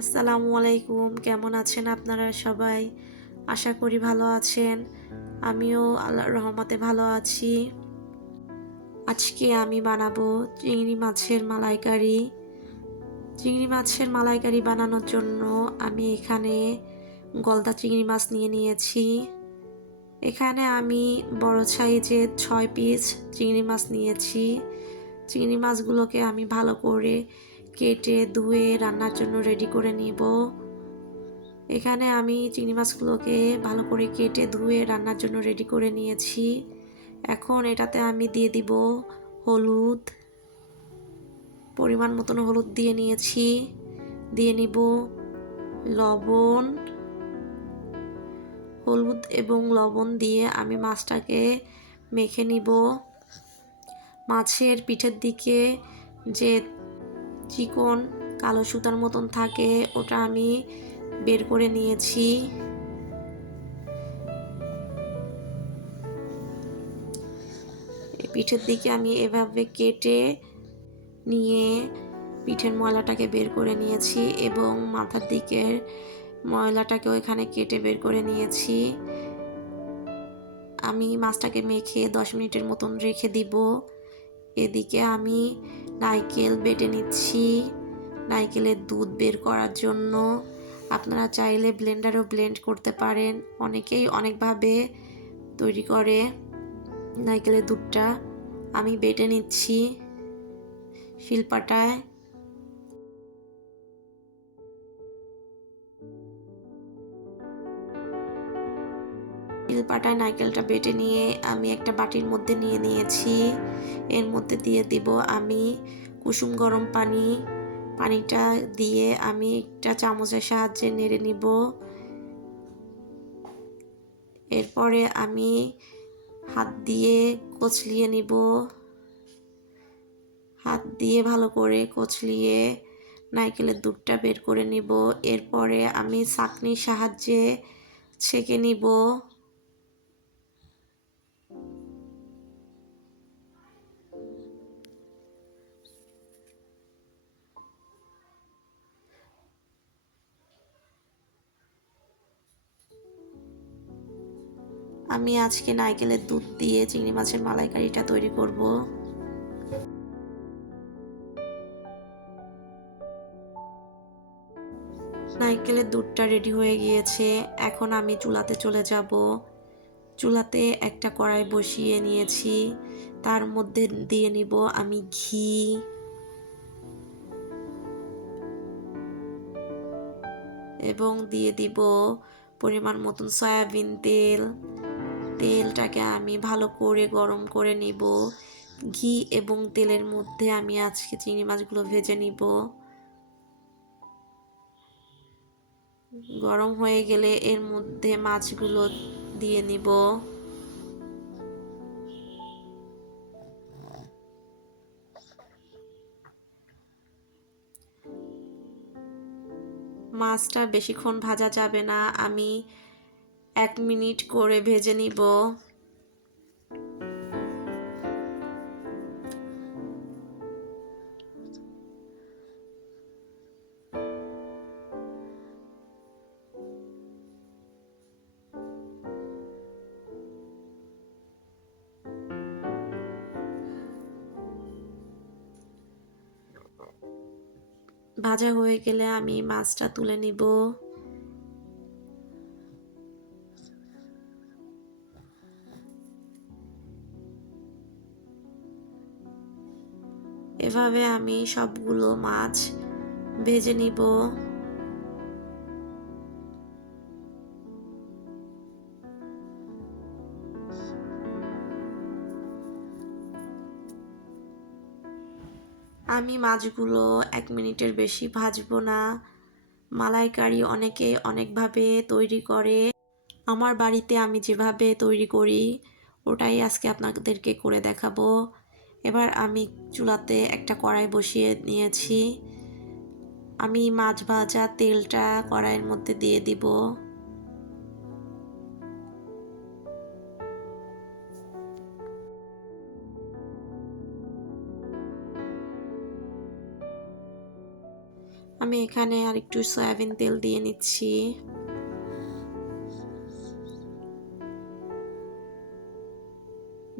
আসসালামু আলাইকুম, কেমন আছেন আপনারা সবাই? আশা করি ভালো আছেন। আমিও আল্লাহর রহমতে ভালো আছি। আজকে আমি বানাবো চিংড়ি মাছের মালাইকারি। চিংড়ি মাছের মালাইকারি বানানোর জন্য আমি এখানে গলদা চিংড়ি মাছ নিয়ে নিয়েছি। এখানে আমি বড় সাইজের ছয় পিস চিংড়ি মাছ নিয়েছি। চিংড়ি মাছগুলোকে আমি ভালো করে কেটে ধুয়ে রান্নার জন্য রেডি করে নিব। এখানে আমি চিংড়ি মাছগুলোকে ভালো করে কেটে ধুয়ে রান্নার জন্য রেডি করে নিয়েছি। এখন এটাতে আমি দিয়ে দিব হলুদ। পরিমাণ মতন হলুদ দিয়ে নিয়েছি। দিয়ে নিব লবণ। হলুদ এবং লবণ দিয়ে আমি মাছটাকে মেখে নিব। মাছের পিঠের দিকে যে চিকন কালো সুতার মতন থাকে, ওটা আমি বের করে নিয়েছি। পিঠের দিকে আমি এভাবে কেটে নিয়ে পিঠের ময়লাটাকে বের করে নিয়েছি এবং মাথার দিকের ময়লাটাকেও এখানে কেটে বের করে নিয়েছি। আমি মাছটাকে মেখে দশ মিনিটের মতন রেখে দিব। এদিকে আমি নারকেল বেটে নিচ্ছি। নারকেলের দুধ বের করার জন্য। আপনারা চাইলে ব্লেন্ডারও ব্লেন্ড করতে পারেন। অনেকেই অনেকভাবে তৈরি করে নারকেলের দুধটা। আমি বেটে নিচ্ছি শিলপাটায়। শিলপাটায় নারকেলটা বেটে নিয়ে আমি একটা বাটির মধ্যে নিয়ে নিয়েছি। এর মধ্যে দিয়ে দিব আমি কুসুম গরম পানি। পানিটা দিয়ে আমি একটা চামচের সাহায্যে নেড়ে নিব। এরপরে আমি হাত দিয়ে কচলিয়ে নিব। হাত দিয়ে ভালো করে কচলিয়ে নারকেলের দুধটা বের করে নিব। এরপরে আমি চাকনির সাহায্যে ছেঁকে নিব। আমি আজকে নারকেলের দুধ দিয়ে চিংড়ি মাছের মালাইকারিটা তৈরি করব। নারকেলের দুধটা রেডি হয়ে গিয়েছে। এখন আমি চুলাতে চলে যাব। চুলাতে একটা কড়াই বসিয়ে নিয়েছি। তার মধ্যে দিয়ে নিব আমি ঘি। এবং দিয়ে দিব পরিমাণ মতন সয়াবিন তেল। তেলটাকে আমি ভালো করে গরম করে নিব। ঘি এবং তেলের মধ্যে আমি আজকে চিংড়ি মাছগুলো ভেজে নিব। গরম হয়ে গেলে এর মধ্যে মাছগুলো দিয়ে নিব। মাছটা বেশিক্ষণ ভাজা যাবে না। আমি এক মিনিট করে ভেজে নিব। ভাজা হয়ে গেলে আমি মাছটা তুলে নিব। এভাবে আমি সবগুলো মাছ ভেজে নিব। আমি মাছগুলো এক মিনিটের বেশি ভাজবো না। মালাইকারি অনেকে অনেকভাবে তৈরি করে। আমার বাড়িতে আমি যেভাবে তৈরি করি, ওটাই আজকে আপনাদেরকে করে দেখাবো। এবার আমি চুলাতে একটা কড়াই বসিয়ে নিয়েছি। আমি মাছ ভাজা তেলটা কড়াইয়ের মধ্যে দিয়ে দিব। আমি এখানে আর একটু সয়াবিন তেল দিয়ে নিচ্ছি।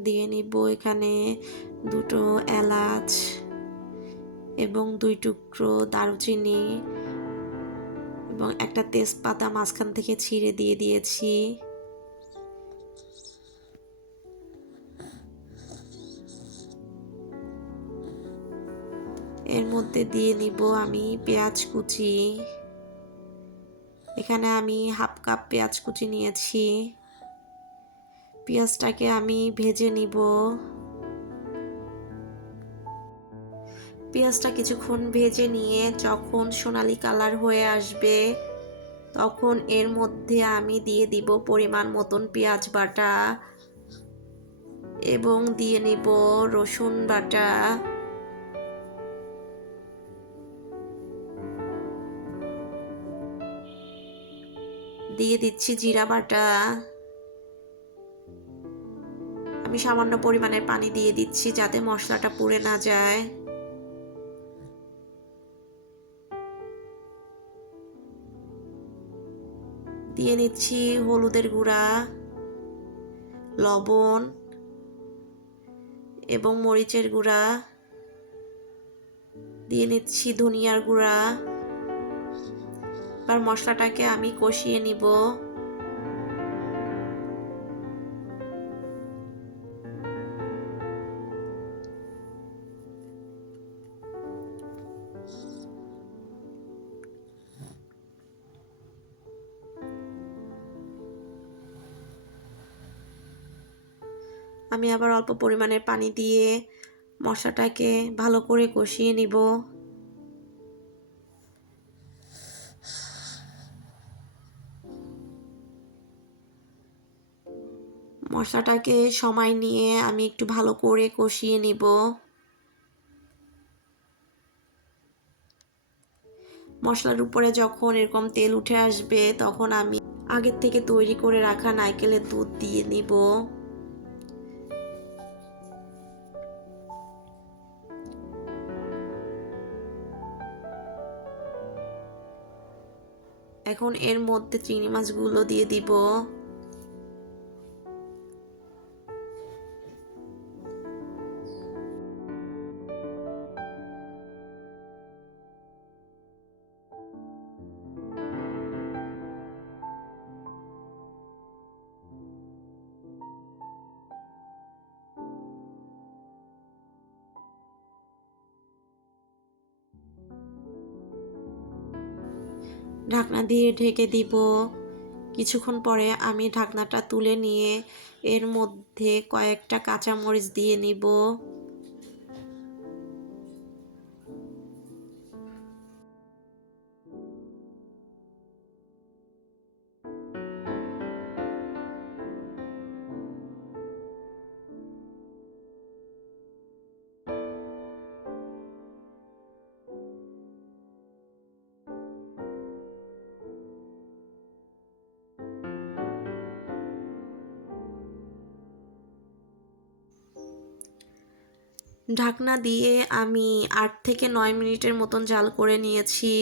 দিয়ে নিব এখানে দুটো এলাচ এবং দুই টুকরো দারুচিনি এবং একটা তেজপাতা মাঝখান থেকে ছিঁড়ে দিয়ে দিয়েছি। এর মধ্যে দিয়ে নিব আমি পেঁয়াজ কুচি। এখানে আমি হাফ কাপ পেঁয়াজ কুচি নিয়েছি। পেঁয়াজটাকে আমি ভেজে নিব। পেঁয়াজটা কিছুক্ষণ ভেজে নিয়ে যখন সোনালি কালার হয়ে আসবে, তখন এর মধ্যে আমি দিয়ে দিব পরিমাণ মতন পেঁয়াজ বাটা এবং দিয়ে নিব রসুন বাটা। দিয়ে দিচ্ছি জিরা বাটা। আমি সামান্য পরিমাণের পানি দিয়ে দিচ্ছি যাতে মশলাটা পুড়ে না যায়। দিয়ে নিচ্ছি হলুদের গুঁড়া, লবণ এবং মরিচের গুঁড়া। দিয়ে নিচ্ছি ধনিয়ার গুঁড়া। এবার মশলাটাকে আমি কষিয়ে নিব। আমি আবার অল্প পরিমাণের পানি দিয়ে মশলাটাকে ভালো করে কষিয়ে নিব। মশলাটাকে সময় নিয়ে আমি একটু ভালো করে কষিয়ে নিব। মশলার উপরে যখন এরকম তেল উঠে আসবে, তখন আমি আগের থেকে তৈরি করে রাখা নারকেলের দুধ দিয়ে নিব। এখন এর মধ্যে চিংড়ি মাছগুলো দিয়ে দিব। ঢাকনা দিয়ে ঢেকে দিব। কিছুক্ষণ পরে আমি ঢাকনাটা তুলে নিয়ে এর মধ্যে কয়েকটা কাঁচামরিচ দিয়ে নিব। ঢাকনা দিয়ে আমি আট থেকে নয় মিনিটের মতন জাল করে নিয়েছি।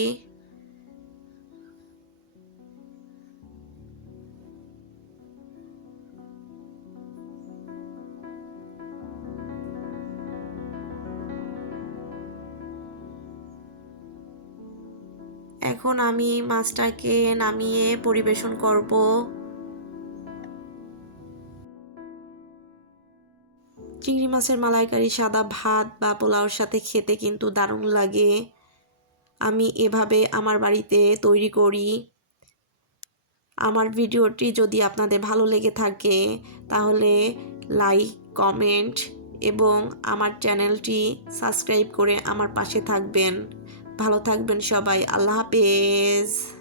এখন আমি মাছটাকে নামিয়ে পরিবেশন করব। চিংড়ি মাছের মালাইকারি, সাদা ভাত বা পোলাওর সাথে খেতে কিন্তু দারুণ লাগে। আমি এভাবে আমার বাড়িতে তৈরি করি। আমার ভিডিওটি যদি আপনাদের ভালো লেগে থাকে, তাহলে লাইক, কমেন্ট এবং আমার চ্যানেলটি সাবস্ক্রাইব করে আমার পাশে থাকবেন। ভালো থাকবেন সবাই, আল্লাহ হাফেজ।